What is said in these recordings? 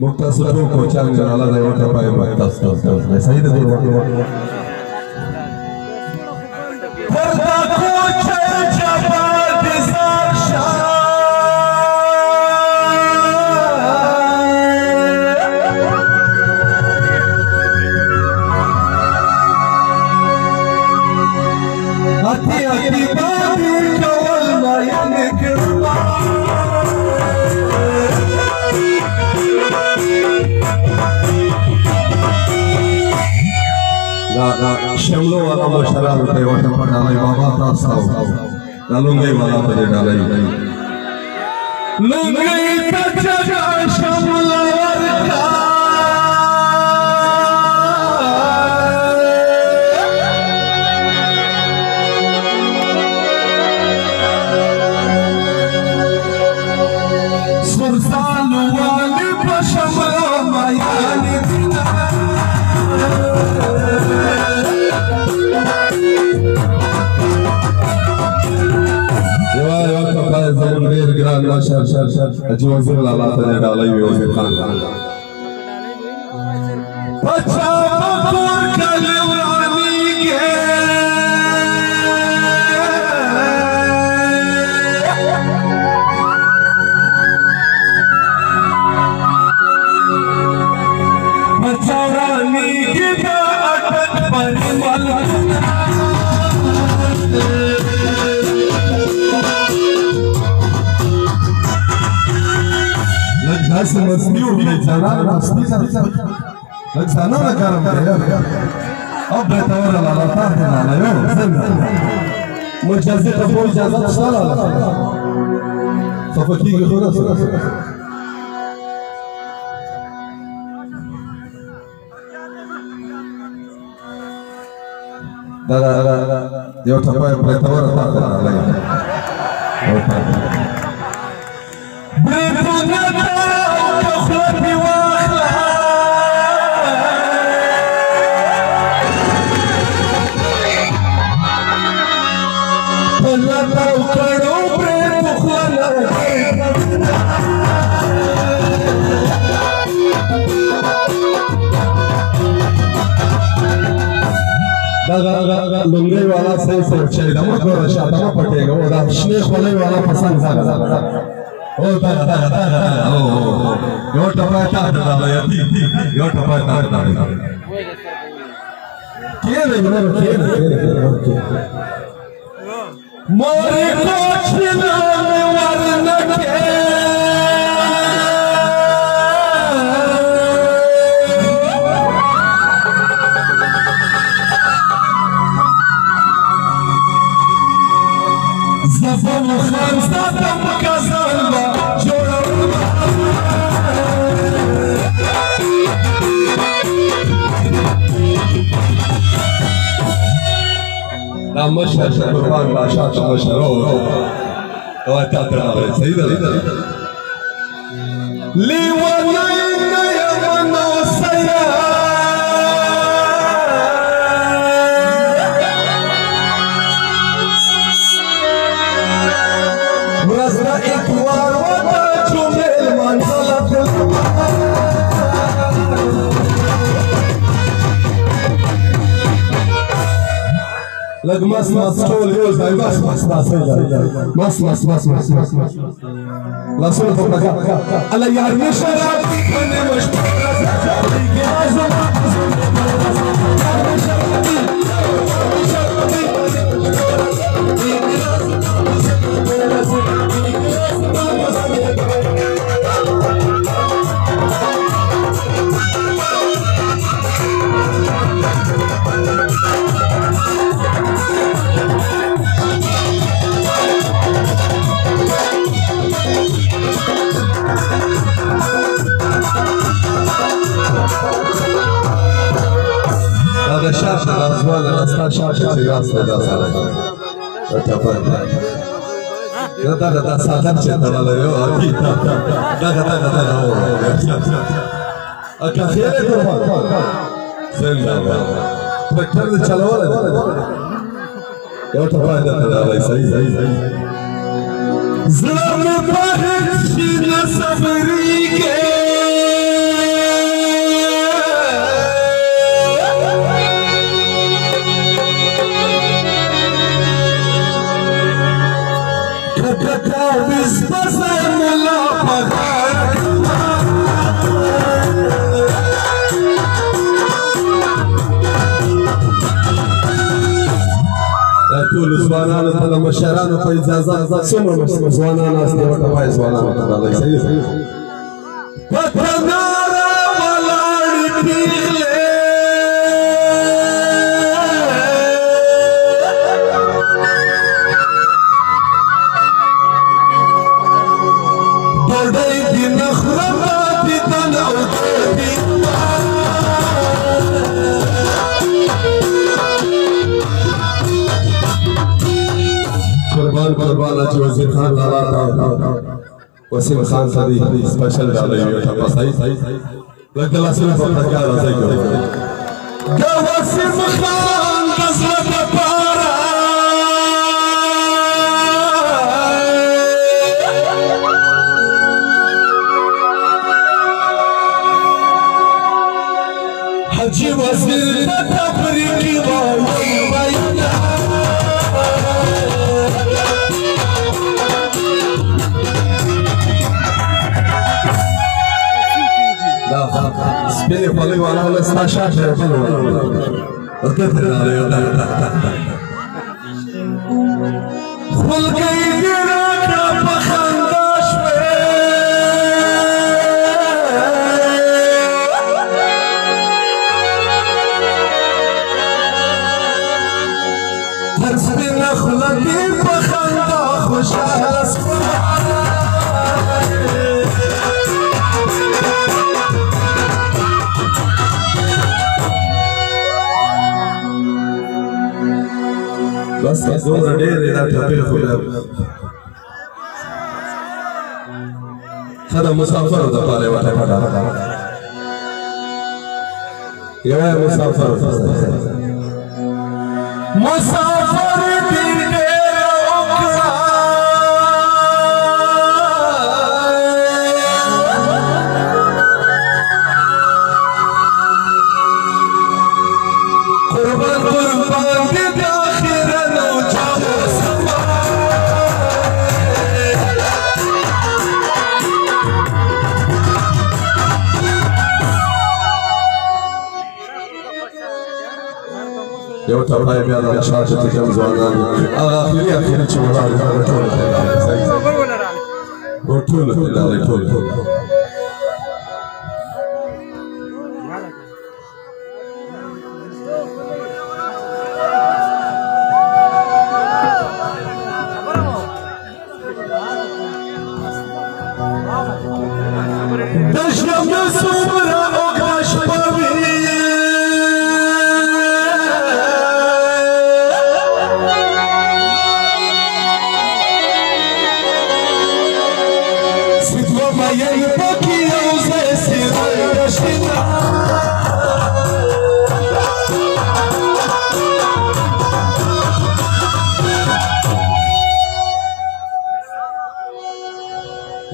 मुक्तासुर को चांग जनाला देवता पाए मुक्तास सही दे पर्दा को चल जबाद साक्षा अति बाबी कवल नयन कृपा शमलो वाला मुशरा होते वक्त पर डाले बाबा तास्ताव डालूंगे वाला पर डाले लुंगे तजगा शमलो वाला सुरसालु वाली पशमलो मायानी जीवन से लाला तने डाला ही हो सकता है अच्छा बकुर कलवानी के अच्छा रानी की अटक परिमल बस मस्ती हो गई जाना मस्ती लग जाना ना करम अब बेटा लाला था लाला यो मुझे तो कोई इजाजत साला सफकी के थोड़ा दादा यो ठपाय बेटा था लाला लुंगे वाला सही से चाहिए मत करो शादा में पटेगा वो दाशने खोले वाला पसंद था ओ दादा ओ यो टपा था दादा यो टपा था दादा क्या नहीं मोरे कोच नाम वरन के जफम खानसा तम का सालवा जोड़ा मशहर कुर्बान बादशाह का मशहर हो और तातर आवे सही दे लीवाना यमनो सया रस्ता एक बार वाला चुमेल मंसला लग मस मस टोल हो जाए मस मस लसुन पका अल्लाह यार ये शराब बने मस्त شاشه چې راسته دا سره ټپه دا ساتر چې تړلی یو اکي دغه اکا خیر یې قربان څنګه ټرکټر دې چلولی یو ټپه یې درته راغلی صحیح زړه مې په هېڅ شي نه صبرېږي ټول ځوانانو ته د مشرانو په اجازه څومره ځوانان ناست دي ورته وایي ځوانانو ته راغلی صحیح په تناره ولاړې پیغلې ډوډۍ دې نه خورم پاتې تن او دې قربان چې وزیر خان لالا ته وسیم خان ته دی سپیشل ډالۍ یو ټپه صحیح لږ د لاسونو په پرکار راځئ د وسیم خان د زړه دپاره حاجي وزیر ته تفریقي وایي وینا سپینې خولۍ والا ولا ستا شاته یې بل ورته ترې راغلی یو خولګۍ دې راکړه په خندا شوې هر سپینه خوله دې په خندا خوشحاله شوه بس دومره ډېرې دا ټپې خو بیا ښه د مسافرو دپاره یوه ټپه ډاله یوه یې مسافرو ته مسافر دې ډېره وکړه قربان دې یو ټپه یې بیا دغه شاته چې کوم ځوانان دي هغه اخري چې ولاړ دي هغه ټول ټول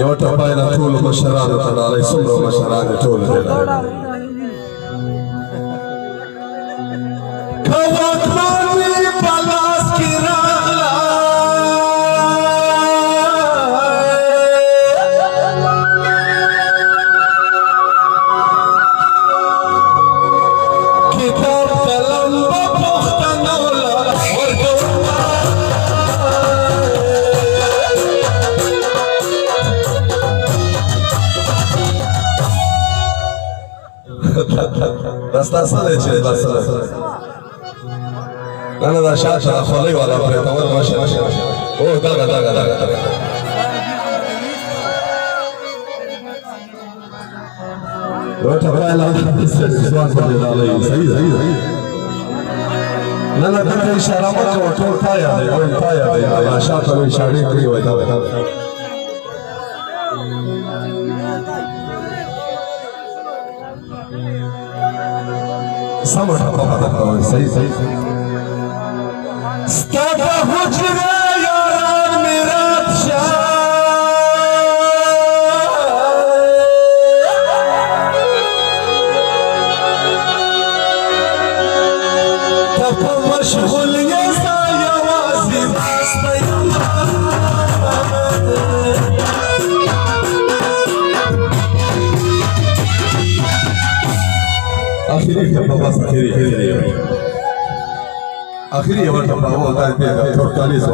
یو ټپه یې د ټولو مشرانو ته ډالۍ څومره مشران یې ټول دې که واکمن وي په لاس کې راغلی کتاب قلم به پښتنو له ورکوه دا ستا څه دی چې دا څه دی نه دا شاته دا خولۍ والا پرېته ور مشه او دغه یو ټپه یې لا ځوان باندې ډالۍ صحیح نه نه دغه اشاره مه کوه ټول تا یادوي ټول تا یادوي هغه شاته مې اشارې کړې وای دا سمه ټپه به درته وایم صحیح صحیح ستا په حجره یاران مې رات شه ته په مشغول یې ستا یوازې ستا آخری ټپه بس آخری یوه ټپه و دا د ترکالیز